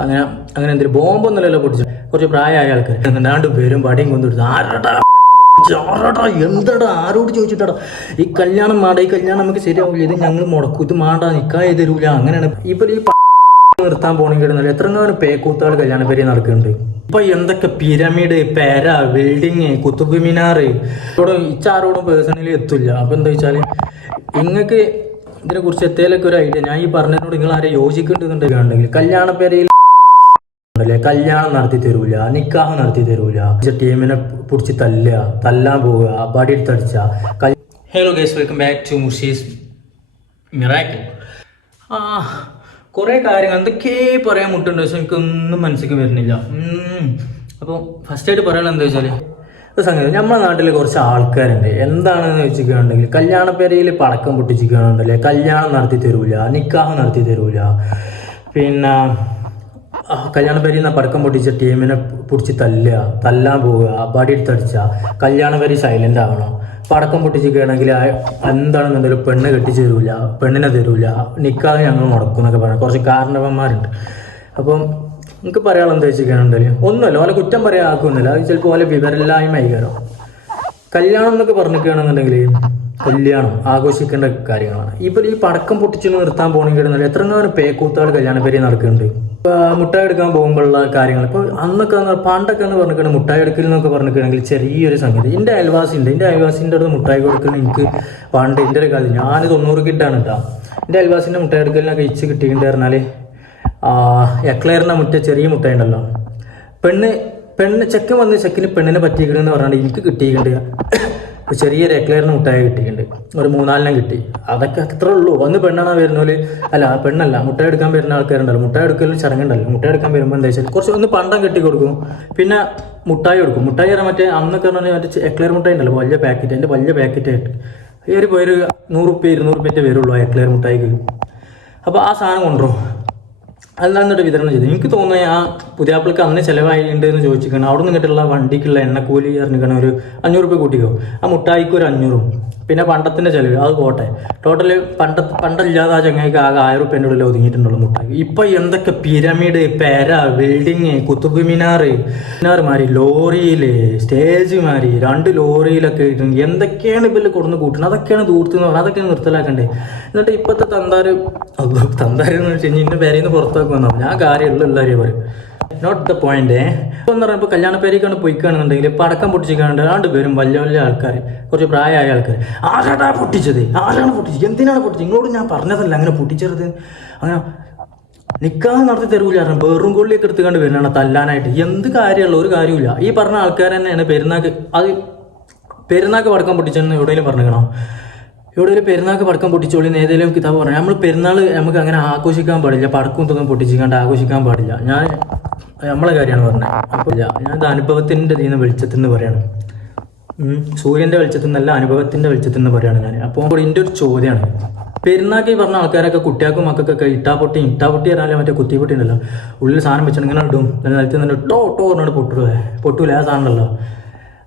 അങ്ങനെ അങ്ങനെ എന്തെങ്കിലും ബോംബൊന്നുമല്ലല്ലോ പൊട്ടിച്ചു. കുറച്ച് പ്രായമായ ആൾക്കാർ രണ്ടു പേരും പടിയും കൊണ്ടുവരുന്നത് ആരടാ എന്തടാ ആരോട് ചോദിച്ചിട്ടാടാ ഈ കല്യാണം മാടാ, ഈ കല്യാണം നമുക്ക് ശരിയാവില്ല, ഇത് ഞങ്ങൾ മുടക്കും, ഇത് മാണ്ടാ, നിക്കാതെ തരൂല. അങ്ങനെയാണ് ഇപ്പൊ ഈ നിർത്താൻ പോണെങ്കിൽ എത്രങ്ങാനും പേക്കൂത്താൾ കല്യാണ പേര് നടക്കുന്നുണ്ട്. ഇപ്പൊ എന്തൊക്കെ പിരമിഡ്, പെര, ബിൽഡിങ്, കുത്തുബ് മിനാർ, ഇച്ചാരോടും പേഴ്സണലി എത്തില്ല. അപ്പൊ എന്താ വെച്ചാല് നിങ്ങൾക്ക് ഇതിനെ കുറിച്ച് എത്തേലൊക്കെ ഒരു ഐഡിയ ഞാൻ ഈ പറഞ്ഞതിനോട് നിങ്ങൾ ആരെ യോജിക്കുന്നുണ്ടെങ്കിൽ കല്യാണ പേരയിൽ കല്യാണം നടത്തി തരൂല, നിക്കാഹ് നടത്തി തരൂല, ടീമിനെ പിടിച്ച് തല്ലാൻ പോവുക, ബടി എടുത്തടിച്ച. Hello guys, welcome back to Murshi's miracle. കുറേ കാര്യങ്ങൾ എന്തൊക്കെ പറയാൻ മുട്ടുണ്ട്, പക്ഷെ എനിക്കൊന്നും മനസ്സിലേക്ക് വരുന്നില്ല. അപ്പോൾ ഫസ്റ്റായിട്ട് പറയാനുള്ള എന്താ വെച്ചാൽ ഒരു സംഗതി, നമ്മുടെ നാട്ടിൽ കുറച്ച് ആൾക്കാരുണ്ട് എന്താണെന്ന് വെച്ചിട്ടുണ്ടെങ്കിൽ കല്യാണ പേരയിൽ പടക്കം പൊട്ടിച്ചിരിക്കുകയാണെന്നുണ്ടല്ലേ കല്യാണം നടത്തി തരൂല, നിക്കാഹ് നടത്തി തരൂല, പിന്നെ കല്യാണ പേരിൽ നിന്ന് പടക്കം പൊട്ടിച്ച ടീമിനെ പിടിച്ച് തല്ലാൻ പോവുക, ബടി എടുത്തടിച്ച. കല്യാണ പേര് സൈലന്റ് ആവണം. പടക്കം പൊട്ടിച്ചിരിക്കുകയാണെങ്കിൽ എന്താണെന്നുണ്ടെങ്കിലും പെണ്ണ് കെട്ടിച്ച് തരൂല, പെണ്ണിനെ തരൂല, നിക്കാതെ ഞങ്ങൾ മുടക്കും എന്നൊക്കെ പറയാം കുറച്ച് കാരണവന്മാരുണ്ട്. അപ്പം എനിക്ക് പറയാനുള്ള എന്താ വെച്ചിട്ടുണ്ടെങ്കിൽ ഒന്നുമല്ല, ഓലെ കുറ്റം പറയാൻ ആക്കുന്നില്ല, അത് ചിലപ്പോൾ ഓലെ വിവരമില്ലായ്മ ആയിക്കാരോ. കല്യാണം എന്നൊക്കെ പറഞ്ഞിരിക്കുകയാണെന്നുണ്ടെങ്കിൽ കല്യാണം ആഘോഷിക്കേണ്ട കാര്യങ്ങളാണ്. ഇപ്പൊ ഈ പടക്കം പൊട്ടിച്ച് നിർത്താൻ പോകണമെങ്കിൽ എത്രങ്ങാനും പേക്കൂത്താൾ കല്യാണ പേര് നടക്കുന്നുണ്ട്. മുട്ടായി എടുക്കാൻ പോകുമ്പോഴുള്ള കാര്യങ്ങൾ ഇപ്പോൾ അന്നൊക്കെ പണ്ടൊക്കെ എന്ന് പറഞ്ഞിട്ട് മുട്ടായി എടുക്കൽ എന്നൊക്കെ പറഞ്ഞിട്ടുണ്ടെങ്കിൽ ചെറിയൊരു സംഗതി. എൻ്റെ അയൽവാസിൻ്റെ അടുത്ത് മുട്ടായി കൊടുക്കൽ എനിക്ക് പണ്ട് എൻ്റെ ഒരു കാലം ഞാൻ 90 കിട്ടാണ് കേട്ടോ. എൻ്റെ അയൽവാസിൻ്റെ മുട്ടായി എടുക്കലിനൊക്കെ ഇച്ച് കിട്ടിയിട്ട് പറഞ്ഞാൽ എക്ലെയറിൻ്റെ ചെറിയ മുട്ടായി ഉണ്ടല്ലോ, ചെക്കൻ വന്ന് ചെക്കിന് പെണ്ണിനെ പറ്റിയിരിക്കണമെന്ന് പറഞ്ഞാൽ എനിക്ക് കിട്ടിയിട്ടുണ്ട്. ചെറിയൊരു എക്ലെയറിന് മുട്ടായി കിട്ടിയിട്ടുണ്ട്, ഒരു 3-4 കിട്ടി. അതൊക്കെ അത്രേ ഉള്ളൂ. വന്ന് പെണ്ണാണ് വരുന്നോല്, അല്ല പെണ്ണല്ല മുട്ടായി എടുക്കാൻ വരുന്ന ആൾക്കാരുണ്ടല്ലോ, മുട്ടായി എടുക്കലും ചടങ്ങുണ്ടല്ലോ. മുട്ടായി എടുക്കാൻ വരുമ്പോൾ എന്താ വെച്ചാൽ കുറച്ച് ഒന്ന് പണ്ടം കെട്ടി കൊടുക്കും, പിന്നെ മുട്ടായി കൊടുക്കും. മുട്ടായി പറഞ്ഞാൽ മറ്റേ അന്നൊക്കെ പറഞ്ഞാൽ മറ്റേ എക്ലെയർ മുട്ടായി ഉണ്ടല്ലോ, വലിയ പാക്കറ്റ്, എൻ്റെ വലിയ പാക്കറ്റായിട്ട് ഒരു 100-200 വരുള്ളൂ ആ എക്ലെയർ മുട്ടായിക്ക്. അപ്പോൾ ആ സാധനം കൊണ്ടുവരും, അല്ലാന്നിട്ട് വിതരണം ചെയ്തു. എനിക്ക് തോന്നുന്നത് ആ പുതിയാപ്പിൾക്ക് അന്ന് ചിലവായിട്ടുണ്ട് എന്ന് ചോദിച്ചിരിക്കണം. അവിടെ നിന്നിട്ടുള്ള വണ്ടിക്കുള്ള എണ്ണക്കൂലി പറഞ്ഞിരിക്കണം ഒരു 500 രൂപ കൂട്ടിക്കോ. ആ മുട്ടായിക്ക് ഒരു 500, പിന്നെ പണ്ടത്തിൻ്റെ ചിലവ് അത് പോട്ടെ. ടോട്ടല് പണ്ടല്ലാതെ ആ ചങ്ങായിക്ക് ആകെ 1000 രൂപേൻ്റെ ഉള്ളിൽ ഒതുങ്ങിയിട്ടുണ്ടല്ലോ മുട്ടായി. ഇപ്പൊ എന്തൊക്കെ പിരമിഡ്, പെര, ബിൽഡിങ്, കുത്തുബ് മിനാർമാരി, ലോറിയില് സ്റ്റേജ് മാറി 2 ലോറിയിലൊക്കെ ഇട്ടുണ്ട്. എന്തൊക്കെയാണ് ഇപ്പം കൊടുന്ന് കൂട്ടുന്നത്, അതൊക്കെയാണ് ദൂരത്തുനിന്ന് പറഞ്ഞാൽ അതൊക്കെയാണ് നിർത്തലാക്കണ്ടേ. എന്നിട്ട് ഇപ്പോഴത്തെ തന്താരെന്ന് വെച്ച് കഴിഞ്ഞാൽ ഇൻ്റെ പേരയിൽ നിന്ന് പുറത്താക്കുമെന്നോ ഞാൻ കാര്യമുള്ള എല്ലാവരെയും പറയും. Not the point. എന്ന് പറയുമ്പോൾ കല്യാണ പേരേക്കാണ് പോയിക്കുകയാണെന്നുണ്ടെങ്കിൽ പടക്കം പൊട്ടിച്ചിരിക്കാണ്ട് 2 പേരും വലിയ വലിയ ആൾക്കാർ, കുറച്ച് പ്രായമായ ആൾക്കാർ. ആരാണ് പൊട്ടിച്ചത്, എന്തിനാണ് പൊട്ടിച്ചത്, നിങ്ങളോട് ഞാൻ പറഞ്ഞതല്ല അങ്ങനെ പൊട്ടിച്ചത്. അങ്ങനെ നിക്കാഹ് നടത്തി തരൂല, വേറും കൊള്ളിയൊക്കെ എടുത്തുകൊണ്ട് വരുന്നതാണ് തല്ലാനായിട്ട്. എന്ത് കാര്യമുള്ള ഒരു കാര്യമില്ല. ഈ പറഞ്ഞ ആൾക്കാർ തന്നെയാണ് പെരുന്നാക്ക് പടക്കം പൊട്ടിച്ചെന്ന് എവിടെയെങ്കിലും പറഞ്ഞിരിക്കണോ? എവിടെയെങ്കിലും പെരുന്നാൾക്ക് പടക്കം പൊട്ടിച്ചോളിന്ന് ഏതെങ്കിലും കിതാബ് പറഞ്ഞു. നമ്മൾ പെരുന്നാൾ നമുക്ക് അങ്ങനെ ആഘോഷിക്കാൻ പാടില്ല, പടക്കം തൊന്നും പൊട്ടിച്ചിക്കാണ്ട് ആഘോഷിക്കാൻ പാടില്ല. ഞാൻ നമ്മളെ കാര്യമാണ് പറഞ്ഞത്. അപ്പോൾ ഞാൻ ഇത് അനുഭവത്തിൻ്റെ ഇതിൽ നിന്ന് വെളിച്ചത്തിൽ നിന്ന് പറയാണ്, സൂര്യൻ്റെ വെളിച്ചത്തിൽ നിന്നല്ല അനുഭവത്തിൻ്റെ വെളിച്ചത്തിൽ നിന്ന് പറയാണ് ഞാൻ. അപ്പോൾ എൻ്റെ ഒരു ചോദ്യമാണ്, പെരുന്നാൾക്ക് ഈ പറഞ്ഞ ആൾക്കാരൊക്കെ കുട്ടികൾക്കും മക്കൾക്കൊക്കെ ഇട്ടാപ്പൊട്ടി പറഞ്ഞാൽ മറ്റേ കുത്തിപ്പൊട്ടി ഉണ്ടല്ലോ, ഉള്ളിൽ സാധനം വെച്ചിട്ട് ഇങ്ങനെ ഇടും, നിലത്തിൽ നിന്ന് ടോ പറഞ്ഞിട്ട് പൊട്ടൂല ആ സാധനം ഉണ്ടല്ലോ,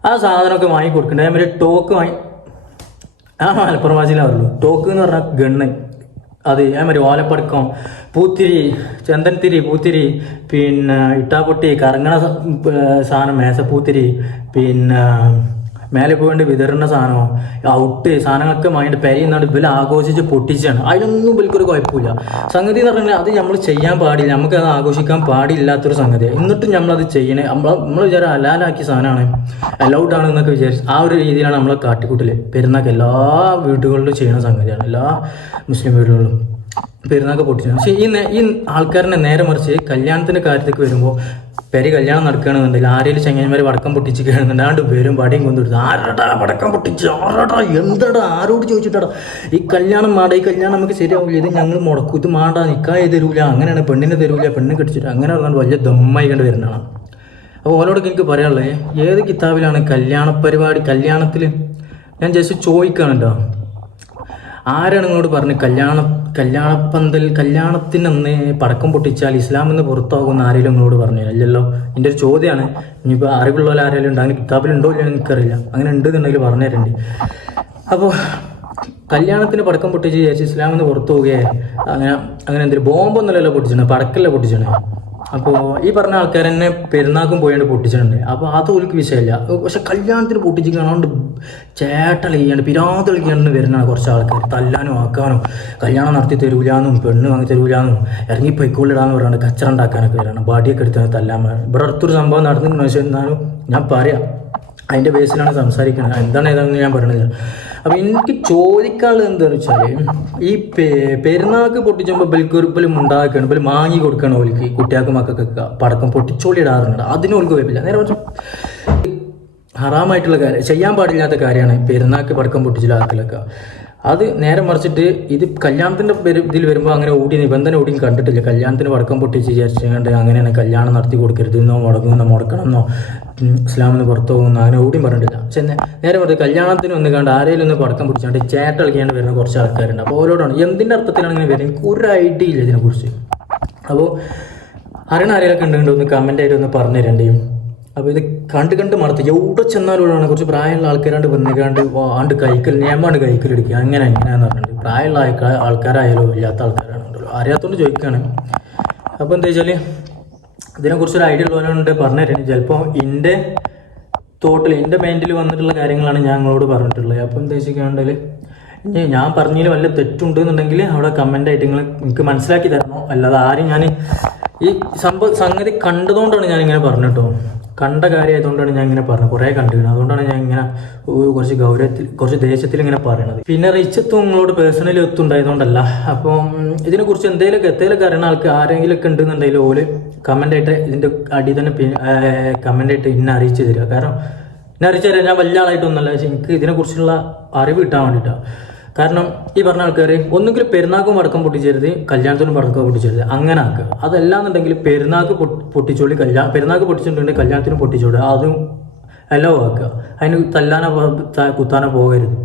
ആ സാധനമൊക്കെ വാങ്ങി കൊടുക്കണ്ടേ. മറ്റേ ടോക്ക് വാങ്ങി മലപ്പുറം ഭാഷയിലാവുള്ളൂ. ടോക്ക് എന്ന് പറഞ്ഞാൽ ഗണ്ണ്, അത് മറ്റേ ഓലപ്പടക്കം, പൂത്തിരി, ചന്ദനത്തിരി, പൂത്തിരി, പിന്നെ ഇട്ടാപ്പൊട്ടി, കറങ്ങണ സാധനം, മേസപ്പൂത്തിരി, പിന്നെ മേലെ പോയിട്ട് വിതരണ സാധനമോ ഔട്ട് സാധനങ്ങളൊക്കെ വാങ്ങിയിട്ട് പെരയുന്നാണ്ട് ഇവര് ആഘോഷിച്ച് പൊട്ടിച്ചാണ്. അതിനൊന്നും ഇവൽക്കൊരു കുഴപ്പമില്ല. സംഗതി എന്ന് പറഞ്ഞാൽ അത് നമ്മൾ ചെയ്യാൻ പാടില്ല, നമുക്കത് ആഘോഷിക്കാൻ പാടില്ലാത്തൊരു സംഗതിയാണ്. എന്നിട്ടും നമ്മളത് ചെയ്യണേ, നമ്മൾ വിചാരം ഹലാലാക്കിയ സാധനമാണ്, അലൗഡ് ആണ് എന്നൊക്കെ വിചാരിച്ച് ആ ഒരു രീതിയിലാണ് നമ്മളെ കാട്ടിക്കൂട്ടല്. പെരുന്നാൾക്ക് എല്ലാ വീടുകളിലും ചെയ്യുന്ന സംഗതിയാണ്, എല്ലാ മുസ്ലിം വീടുകളിലും പെരുന്നാൾക്ക് പൊട്ടിച്ചു. പക്ഷേ ഈ ആൾക്കാരനെ നേരെ മറിച്ച് കല്യാണത്തിൻ്റെ കാര്യത്തേക്ക് വരുമ്പോൾ കല്യാണം നടക്കുകയാണെന്നുണ്ടെങ്കിൽ ആരെങ്കിലും ചങ്ങന്മാർ പടക്കം പൊട്ടിച്ചിരിക്കുകയാണെന്നുണ്ടെങ്കിൽ 2 പേരും പടിയും കൊണ്ടുവരുന്നത് ആരടാ പടക്കം പൊട്ടിച്ച്, എന്തടാ ആരോട് ചോദിച്ചിട്ടാടാ ഈ കല്യാണം മാടാ, ഈ കല്യാണം നമുക്ക് ശരിയാവില്ല, ഇത് ഞങ്ങൾ മുടക്കും, ഇത് മാണ്ടാ, നിക്കാതെ തരൂല, അങ്ങനെയാണ് പെണ്ണിനെ തരൂല, പെണ്ണ് കെട്ടിച്ചിട്ട് അങ്ങനെ പറഞ്ഞാൽ വലിയ ദമ്മായി കണ്ട് വരുന്നതാണ്. അപ്പോൾ ഓരോടൊക്കെ എനിക്ക് പറയാനുള്ളത്, ഏത് കിതാബിലാണ് കല്യാണ പരിപാടി, കല്യാണത്തിൽ ഞാൻ ജസ്റ്റ് ചോദിക്കുകയാണല്ലോ, ആരാണ് നിങ്ങളോട് പറഞ്ഞ് കല്യാണത്തിനൊന്ന് പടക്കം പൊട്ടിച്ചാൽ ഇസ്ലാമിൽ നിന്ന് പുറത്താകുന്ന ആരെങ്കിലും നിങ്ങളോട് പറഞ്ഞു? അല്ലല്ലോ. എൻ്റെ ഒരു ചോദ്യമാണ്. ഇനിയിപ്പോൾ അറിവുള്ള പോലെ ആരെങ്കിലും ഉണ്ട്, അങ്ങനെ കിതാബിലുണ്ടോ ഇല്ലയോ എനിക്കറിയില്ല, അങ്ങനെ ഉണ്ടെന്നുണ്ടെങ്കിൽ പറഞ്ഞു തരണ്ടേ. അപ്പോൾ കല്യാണത്തിന് പടക്കം പൊട്ടിച്ച് വിചാരിച്ച് ഇസ്ലാമിൽ നിന്ന് പുറത്തു പോവുകയെ അങ്ങനെ എന്തെങ്കിലും ബോംബൊന്നുമല്ലല്ലോ പൊട്ടിച്ചാണ്, പടക്കല്ല പൊട്ടിച്ചാണ്. അപ്പോൾ ഈ പറഞ്ഞ ആൾക്കാർ തന്നെ പെരുന്നാക്കും പോയാണ്ട് പൊട്ടിച്ചിട്ടുണ്ട്. അപ്പോൾ അത് ഓൽക്ക് വിഷയമില്ല. പക്ഷെ കല്യാണത്തിന് പൊട്ടിച്ചിരിക്കണോണ്ട് ചേട്ടൽ ചെയ്യാണ്ട് പിരാന്ത് കളിക്കാണ്ട് വരുന്നതാണ് കുറച്ച് ആൾക്കാർ. തല്ലാനും ആക്കാനും കല്യാണം നടത്തി തരൂലാന്നും പെണ്ണ് വാങ്ങി തരൂലാന്നും ഇറങ്ങി പൊയ്ക്കൊള്ളിടാന്ന് പറയാണ്ട് കച്ചറ ഉണ്ടാക്കാനൊക്കെ വരണം. ബാഡിയൊക്കെ എടുത്ത് തല്ലാൻ വേണം. ഇവിടെ അടുത്തൊരു സംഭവം നടന്നിട്ടുണ്ട്. പക്ഷേ എന്നാലും ഞാൻ പറയാം, അതിൻ്റെ ബേസിലാണ് സംസാരിക്കുന്നത്. എന്താണ് ഏതാണെന്ന് ഞാൻ പറയണില്ല. അപ്പം എനിക്ക് ചോദിക്കാനുള്ളത് എന്താണെന്ന് വെച്ചാൽ, ഈ പെരുന്നാൾക്ക് പൊട്ടിച്ചുമ്പോൾ ബൽക്കൊരുപ്പലും ഉണ്ടാക്കുകയാണ്, ബൽ മാങ്ങി കൊടുക്കണം ഓൽക്ക്, കുട്ടികൾക്ക് മക്കൾക്കൊക്കെ പടക്കം പൊട്ടിച്ചോളി ഇടാറുണ്ട്. അതിനോൽക്ക് കുഴപ്പമില്ല. നേരെ കുറച്ച് ഹറാമായിട്ടുള്ള കാര്യം, ചെയ്യാൻ പാടില്ലാത്ത കാര്യമാണ് പെരുന്നാൾക്ക് പടക്കം പൊട്ടിച്ചിലാക്കലൊക്കെ. അത് നേരെ മറിച്ചിട്ട് ഇത് കല്യാണത്തിൻ്റെ ഇതിൽ വരുമ്പോൾ അങ്ങനെ നിബന്ധന ഓടിയും കണ്ടിട്ടില്ല. കല്യാണത്തിന് പടക്കം പൊട്ടിച്ച് വിചാരിച്ചുകൊണ്ട് അങ്ങനെയാണ് കല്യാണം നടത്തി കൊടുക്കരുത് എന്നോ മുടക്കണം എന്നോ ഇസ്ലാമിന് പുറത്തു പോകുന്ന അങ്ങനെ ഓടിയും പറഞ്ഞിട്ടില്ല. പക്ഷെ നേരെ മറിച്ച് കല്യാണത്തിന് ഒന്ന് കണ്ട് ആരെങ്കിലും ഒന്ന് പടക്കം പൊട്ടിച്ചാണ്ട് ചേട്ട കളിക്കാണ്ട് വരുന്ന കുറച്ച് ആൾക്കാരുണ്ട്. അപ്പോൾ ഓരോടാണ് എന്തിൻ്റെ അർത്ഥത്തിലാണ് ഇങ്ങനെ വരുന്നത്, എനിക്ക് ഒരു ഐഡിയ ഇല്ല ഇതിനെക്കുറിച്ച്. അപ്പോൾ അറിയണ ആരെയൊക്കെ ഉണ്ടെങ്കിൽ ഒന്ന് കമൻ്റ് ആയിട്ട് ഒന്ന് പറഞ്ഞു തരേണ്ടിയും. അപ്പോൾ ഇത് കണ്ട് മറത്ത് എവിടെ ചെന്നാലും കുറച്ച് പ്രായമുള്ള ആൾക്കാരാണ്ട് വന്നിക്കാണ്ട് ആണ്ട് നിയമാണ്ട് കൈക്കലെടുക്കുക അങ്ങനെയാന്ന് പറഞ്ഞിട്ട്. പ്രായമുള്ള ആൾക്കാരായാലോ ഇല്ലാത്ത ആൾക്കാരാണല്ലോ, അറിയാത്തതുകൊണ്ട് ചോദിക്കുകയാണ്. അപ്പോൾ എന്താ വെച്ചാൽ ഇതിനെക്കുറിച്ചൊരു ഐഡിയ ഉള്ളവരുണ്ട് പറഞ്ഞു തരുന്നത്. ചിലപ്പോൾ എൻ്റെ മൈൻഡിൽ വന്നിട്ടുള്ള കാര്യങ്ങളാണ് ഞാൻ നിങ്ങളോട് പറഞ്ഞിട്ടുള്ളത്. അപ്പോൾ എന്താ വെച്ചിട്ടുണ്ടെങ്കിൽ ഇനി ഞാൻ പറഞ്ഞതിൽ വല്ല തെറ്റുണ്ടെന്നുണ്ടെങ്കിൽ അവിടെ കമൻ്റായിട്ട് നിങ്ങൾ എനിക്ക് മനസ്സിലാക്കി തരണോ. അല്ലാതെ ആരും ഞാൻ ഈ സംഗതി കണ്ടതുകൊണ്ടാണ് ഞാനിങ്ങനെ പറഞ്ഞിട്ടോ, കണ്ട കാര്യമായതുകൊണ്ടാണ് ഞാൻ ഇങ്ങനെ പറഞ്ഞത്. കുറേ കണ്ടിരുന്നത്, അതുകൊണ്ടാണ് ഞാൻ ഇങ്ങനെ കുറച്ച് ഗൗരവത്തിൽ കുറച്ച് ദേശത്തിൽ ഇങ്ങനെ പറയണത്. പിന്നെ റിച്ചത്തും നിങ്ങളോട് പേഴ്സണലി ഒത്തുണ്ടായതുകൊണ്ടല്ല. അപ്പം ഇതിനെക്കുറിച്ച് എന്തെങ്കിലുമൊക്കെ അറിയണ ആൾക്ക് ആരെങ്കിലുമൊക്കെ ഉണ്ടെന്നുണ്ടെങ്കിൽ ഓല് കമൻ്റായിട്ട് ഇതിൻ്റെ അടി തന്നെ കമൻ്റായിട്ട് ഇന്നെ അറിയിച്ചു തരിക. കാരണം എന്നെ അറിയിച്ചു തരാം, ഞാൻ വലിയ ആളായിട്ടൊന്നുമല്ല, പക്ഷെ എനിക്ക് ഇതിനെക്കുറിച്ചുള്ള അറിവ് കിട്ടാൻ വേണ്ടിയിട്ടാണ്. കാരണം ഈ പറഞ്ഞ ആൾക്കാർ ഒന്നുകിൽ പെരുന്നാക്കും പടക്കം പൊട്ടിച്ചരുത്, കല്യാണത്തിനും പടക്കം പൊട്ടിച്ചരുത്, അങ്ങനെ ആക്കുക. അതല്ലാന്നുണ്ടെങ്കിൽ പെരുന്നാക്ക് പൊട്ടിച്ചോളി, പെരുന്നാക്ക് പൊട്ടിച്ചിട്ടുണ്ടെങ്കിൽ കല്യാണത്തിനും പൊട്ടിച്ചോളി, അതും എല്ലോ ആക്കുക. അതിന് തല്ലാനോ കുത്താനോ പോകരുത്.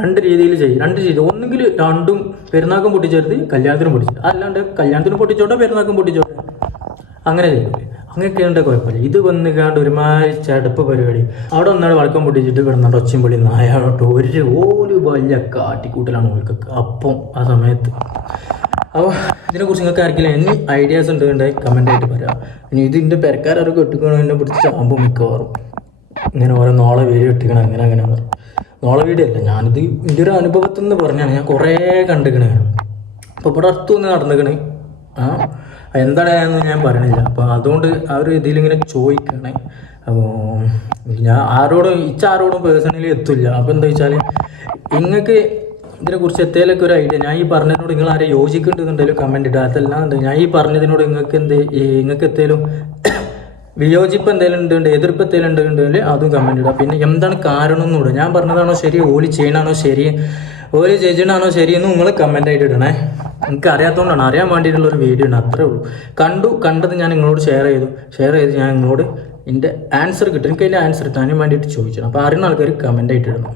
രണ്ട് രീതിയിൽ ചെയ്യും. ഒന്നുകിൽ രണ്ടും പെരുന്നാക്കും പൊട്ടിച്ചരുത്, കല്യാണത്തിനും പൊട്ടിച്ചത്. അല്ലാണ്ട് കല്യാണത്തിനും പൊട്ടിച്ചോട്ടെ പെരുന്നാക്കും പൊട്ടിച്ചോട്ടെ, അങ്ങനെ ചെയ്യും. അങ്ങനെയൊക്കെ ഉണ്ട്, കുഴപ്പമില്ല. ഇത് വന്നുകാണ്ട് ഒരുമാതിരി ചടപ്പ് പരിപാടി. അവിടെ ഒന്നാട് വഴക്കം പൊട്ടിച്ചിട്ട് കിടന്നിട്ട് ഒച്ചയും പൊളി നായാളോട്ട് ഒരു വലിയ കാട്ടിക്കൂട്ടലാണ് ഓൾക്കൊക്കെ അപ്പം ആ സമയത്ത്. അപ്പോൾ ഇതിനെക്കുറിച്ച് നിങ്ങൾക്ക് ആർക്കെങ്കിലും എനി ഐഡിയാസ് ഉണ്ടെങ്കിൽ കമൻ്റായിട്ട് പറയാം. ഇനി ഇതിൻ്റെ പെരക്കാരൊക്കെ ഇട്ടിക്കണം, എന്നെ പിടിച്ച് ചാമ്പും മിക്കവാറും ഇങ്ങനെ ഓരോ നോളെ വീഡിയോ ഇട്ടിക്കണം അങ്ങനെയാണ്. നോളെ വീഡിയോ അല്ല, ഞാനിത് എൻ്റെ ഒരു അനുഭവത്തിൽ നിന്ന് പറഞ്ഞാണ്. ഞാൻ കുറേ കണ്ടിക്കണേ. അപ്പോൾ ഇവിടെ അടുത്തൊന്ന് നടന്നിക്കണേ. എന്താണെന്ന് ഞാൻ പറയണില്ല. അപ്പോൾ അതുകൊണ്ട് ആ ഒരു ഇതിലിങ്ങനെ ചോദിക്കണേ. അപ്പോൾ ഞാൻ ആരോടും പേഴ്സണലി എത്തില്ല. അപ്പോൾ എന്താ വെച്ചാൽ നിങ്ങൾക്ക് ഇതിനെക്കുറിച്ച് എത്തേലൊക്കെ ഒരു ഐഡിയ, ഞാൻ ഈ പറഞ്ഞതിനോട് നിങ്ങൾ ആരെ യോജിക്കുന്നുണ്ടെങ്കിലും കമൻ്റ് ഇടുക. അതല്ലാണ്ട് ഞാൻ ഈ പറഞ്ഞതിനോട് നിങ്ങൾക്ക് എത്തേലും വിയോജിപ്പ് എന്തെങ്കിലും ഉണ്ടെങ്കിൽ എതിർപ്പ് എന്തെങ്കിലും ഉണ്ടെങ്കിൽ അതും കമൻ്റ് ഇടുക. പിന്നെ എന്താണ് കാരണം എന്നുകൂടെ, ഞാൻ പറഞ്ഞതാണോ ശരി, ഓലി ചെയ്യണാണോ ശരി, ഓല് ജഡ്ജിനാണോ ശരിയെന്ന് നിങ്ങൾ കമൻ്റായിട്ട് ഇടണേ. എനിക്ക് അറിയാത്തതുകൊണ്ടാണ്, അറിയാൻ വേണ്ടിയിട്ടുള്ളൊരു വീഡിയോ ആണ്, അത്രേ ഉള്ളൂ. കണ്ടത് ഞാൻ നിങ്ങളോട് ഷെയർ ചെയ്ത് ഞാൻ നിങ്ങളോട് എൻ്റെ ആൻസർ കിട്ടും. എനിക്ക് അതിൻ്റെ ആൻസർ കിട്ടാനും വേണ്ടിയിട്ട് ചോദിച്ചു. അപ്പോൾ അറിയുന്ന ആൾക്കാർ കമൻ്റായിട്ട് ഇടണം.